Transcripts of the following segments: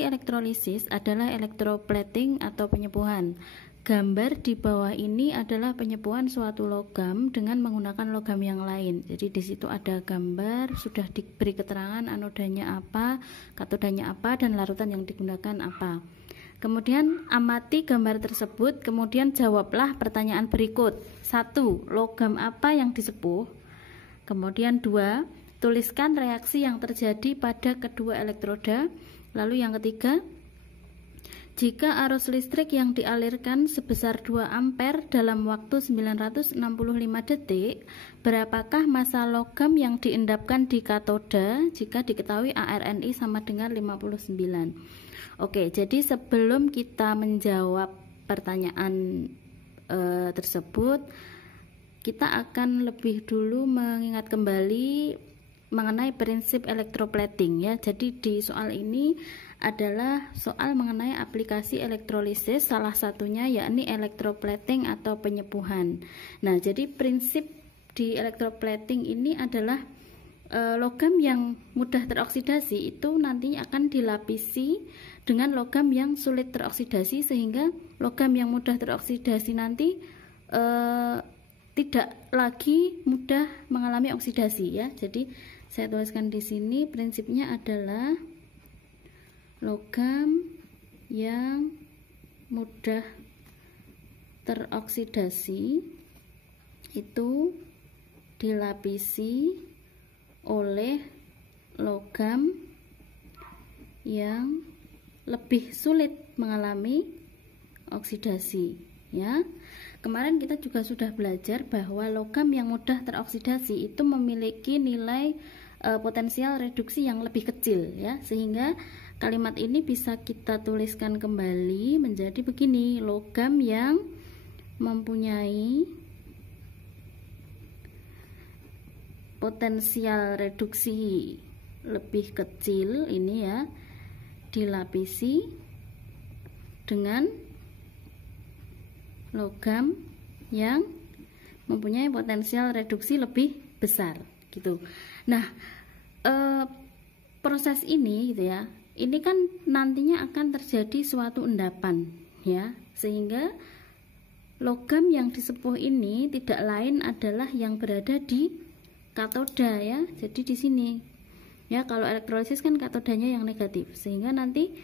aplikasi elektrolisis adalah electroplating atau penyepuhan. Gambar di bawah ini adalah penyepuhan suatu logam dengan menggunakan logam yang lain. Jadi di situ ada gambar, sudah diberi keterangan anodanya apa, katodanya apa, dan larutan yang digunakan apa. Kemudian amati gambar tersebut, kemudian jawablah pertanyaan berikut. 1. Logam apa yang disepuh? Kemudian 2. Tuliskan reaksi yang terjadi pada kedua elektroda. Lalu yang ketiga, jika arus listrik yang dialirkan sebesar 2 ampere dalam waktu 965 detik, berapakah massa logam yang diendapkan di katoda jika diketahui ARNI sama dengan 59? Oke, jadi sebelum kita menjawab pertanyaan tersebut, kita akan lebih dulu mengingat kembali mengenai prinsip electroplating ya. Jadi di soal ini adalah soal mengenai aplikasi elektrolisis, salah satunya yakni electroplating atau penyepuhan. Nah, jadi prinsip di electroplating ini adalah logam yang mudah teroksidasi itu nantinya akan dilapisi dengan logam yang sulit teroksidasi, sehingga logam yang mudah teroksidasi nanti tidak lagi mudah mengalami oksidasi ya. Jadi saya tuliskan di sini prinsipnya adalah logam yang mudah teroksidasi itu dilapisi oleh logam yang lebih sulit mengalami oksidasi ya. Kemarin kita juga sudah belajar bahwa logam yang mudah teroksidasi itu memiliki nilai potensial reduksi yang lebih kecil ya, sehingga kalimat ini bisa kita tuliskan kembali menjadi begini: logam yang mempunyai potensial reduksi lebih kecil ini ya, dilapisi dengan logam yang mempunyai potensial reduksi lebih besar gitu. Nah, proses ini gitu ya, ini kan nantinya akan terjadi suatu endapan ya, sehingga logam yang disepuh ini tidak lain adalah yang berada di katoda ya. Jadi di sini ya, kalau elektrolisis kan katodanya yang negatif, sehingga nanti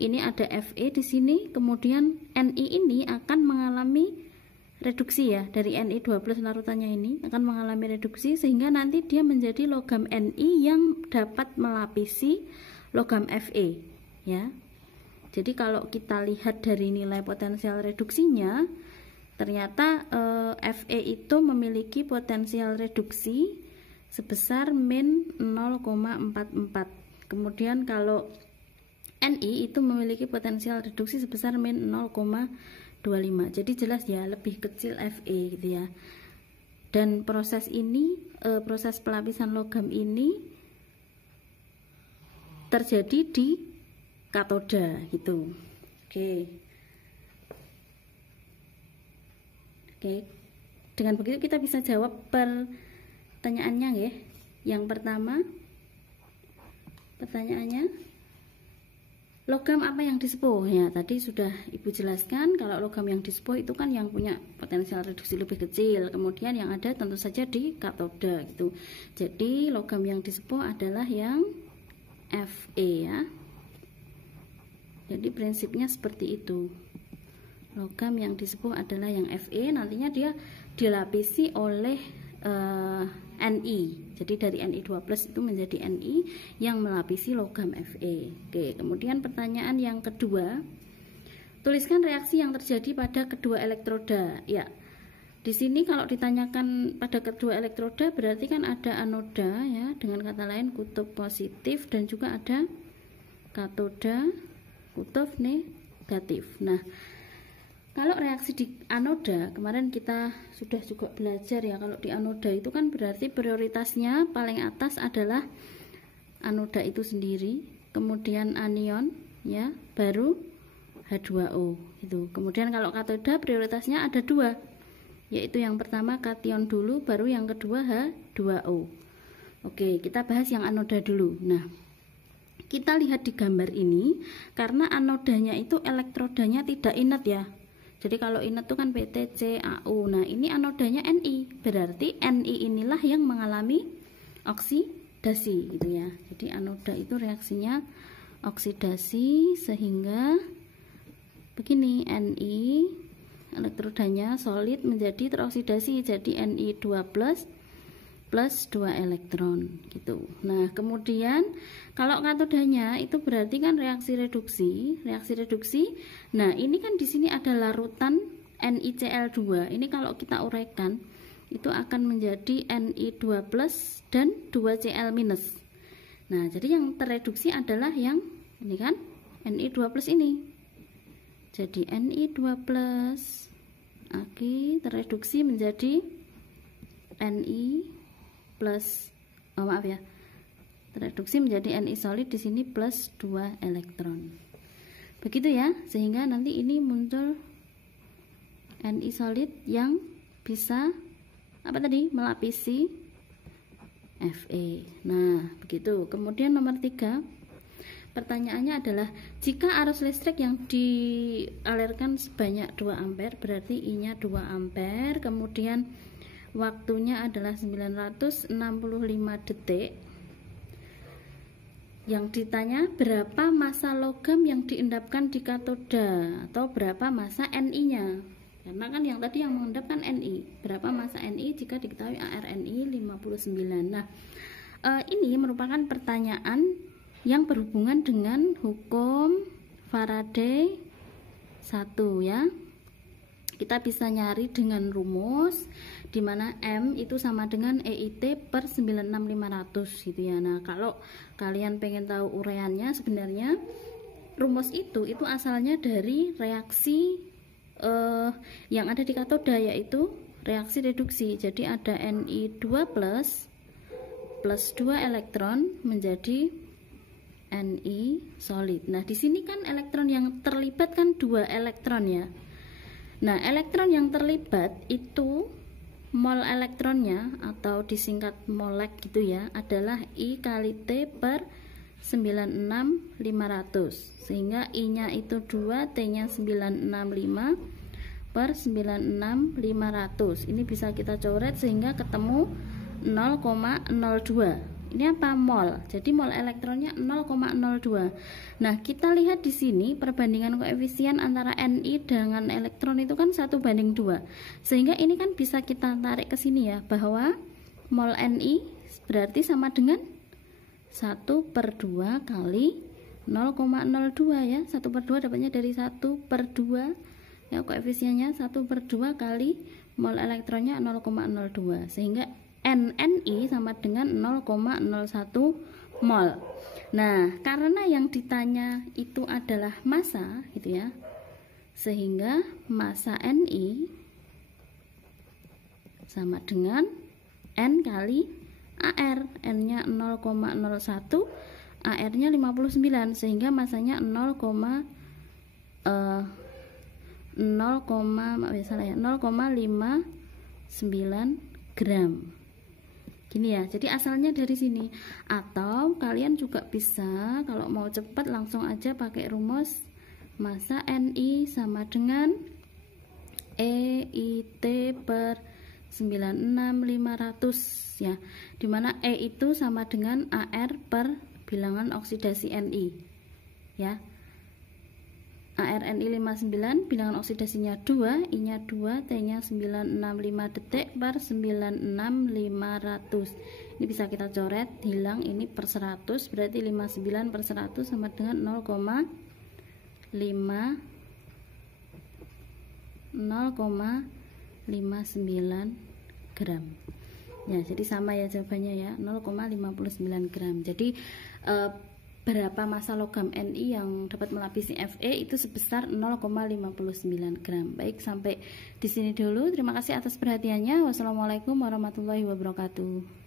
ini ada Fe di sini, kemudian Ni ini akan mengalami reduksi ya, dari Ni2+ larutannya ini akan mengalami reduksi, sehingga nanti dia menjadi logam Ni yang dapat melapisi logam Fe ya. Jadi kalau kita lihat dari nilai potensial reduksinya, ternyata Fe itu memiliki potensial reduksi sebesar min 0,44. Kemudian kalau Ni itu memiliki potensial reduksi sebesar min 0,25. Jadi jelas ya, lebih kecil Fe gitu ya. Dan proses ini, proses pelapisan logam ini terjadi di katoda gitu. Oke. Dengan begitu kita bisa jawab pertanyaannya ya. Yang pertama, pertanyaannya, logam apa yang disepuh ya? Tadi sudah Ibu jelaskan kalau logam yang disepuh itu kan yang punya potensial reduksi lebih kecil, kemudian yang ada tentu saja di katoda gitu. Jadi logam yang disepuh adalah yang Fe ya. Jadi prinsipnya seperti itu. Logam yang disepuh adalah yang Fe, nantinya dia dilapisi oleh Ni. Jadi dari Ni2+ itu menjadi Ni yang melapisi logam Fe. Oke, kemudian pertanyaan yang kedua, tuliskan reaksi yang terjadi pada kedua elektroda. Ya, di sini kalau ditanyakan pada kedua elektroda berarti kan ada anoda ya, dengan kata lain kutub positif, dan juga ada katoda kutub negatif. Nah, kalau reaksi di anoda, kemarin kita sudah juga belajar ya, kalau di anoda itu kan berarti prioritasnya paling atas adalah anoda itu sendiri, kemudian anion ya, baru H2O itu. Kemudian kalau katoda prioritasnya ada dua, yaitu yang pertama kation dulu, baru yang kedua H2O. Oke, kita bahas yang anoda dulu. Nah, kita lihat di gambar ini, karena anodanya itu elektrodanya tidak inet ya. Jadi kalau inet itu kan PTC, AU. Nah, ini anodanya Ni. Berarti Ni inilah yang mengalami oksidasi gitu ya. Jadi anoda itu reaksinya oksidasi sehingga begini, Ni elektrodanya solid menjadi teroksidasi jadi Ni2+ plus 2 elektron gitu. Nah, kemudian kalau katodanya itu berarti kan reaksi reduksi. Nah, ini kan di sini ada larutan NiCl2. Ini kalau kita uraikan itu akan menjadi Ni2+ dan 2Cl-. Nah, jadi yang tereduksi adalah yang ini kan Ni2+ ini. Jadi Ni2+ tereduksi menjadi Ni plus, tereduksi menjadi Ni solid di sini plus 2 elektron. Begitu ya, sehingga nanti ini muncul Ni solid yang bisa melapisi Fe. Nah, begitu. Kemudian nomor 3, pertanyaannya adalah jika arus listrik yang dialirkan sebanyak 2 ampere, berarti I-nya 2 ampere, kemudian waktunya adalah 965 detik. Yang ditanya berapa massa logam yang diendapkan di katoda atau berapa massa Ni-nya. Karena kan yang tadi yang mengendapkan Ni. Berapa massa Ni jika diketahui ArNi 59. Nah, ini merupakan pertanyaan yang berhubungan dengan hukum Faraday 1 ya. Kita bisa nyari dengan rumus di mana M itu sama dengan EIT per 96500 gitu ya. Nah, kalau kalian pengen tahu uraiannya, sebenarnya rumus itu asalnya dari reaksi yang ada di katoda, yaitu reaksi reduksi. Jadi ada Ni2+ plus 2 elektron menjadi Ni solid. Nah, di sini kan elektron yang terlibat kan 2 elektron ya. Nah, elektron yang terlibat itu mol elektronnya atau disingkat molek gitu ya, adalah I kali T per 96500. Sehingga I-nya itu 2, T-nya 965 per 96500. Ini bisa kita coret sehingga ketemu 0,02. Ini apa? Mol. Jadi mol elektronnya 0,02. Nah, kita lihat di sini perbandingan koefisien antara Ni dengan elektron itu kan 1:2. Sehingga ini kan bisa kita tarik ke sini ya, bahwa mol Ni berarti sama dengan 1/2 kali 0,02 ya. 1/2 dapatnya dari 1/2 ya, koefisiennya 1/2 kali mol elektronnya 0,02. Sehingga Ni sama dengan 0,01 mol. Nah, karena yang ditanya itu adalah massa gitu ya, sehingga massa Ni sama dengan N kali Ar. N-nya 0,01, Ar-nya 59, sehingga massanya 0,59 gram. Gini ya, jadi asalnya dari sini. Atau kalian juga bisa kalau mau cepat langsung aja pakai rumus massa Ni sama dengan EIT per 96500 ya, dimana E itu sama dengan Ar per bilangan oksidasi Ni ya. ArNi 59, bilangan oksidasinya 2, I-nya 2, T-nya 965 detik per 96500. Ini bisa kita coret, hilang ini per 100, berarti 59 per 100 sama dengan 0,59 gram. Ya, jadi sama ya jawabannya ya, 0,59 gram. Jadi berapa massa logam Ni yang dapat melapisi Fe itu sebesar 0,59 gram. Baik, sampai di sini dulu. Terima kasih atas perhatiannya. Wassalamualaikum warahmatullahi wabarakatuh.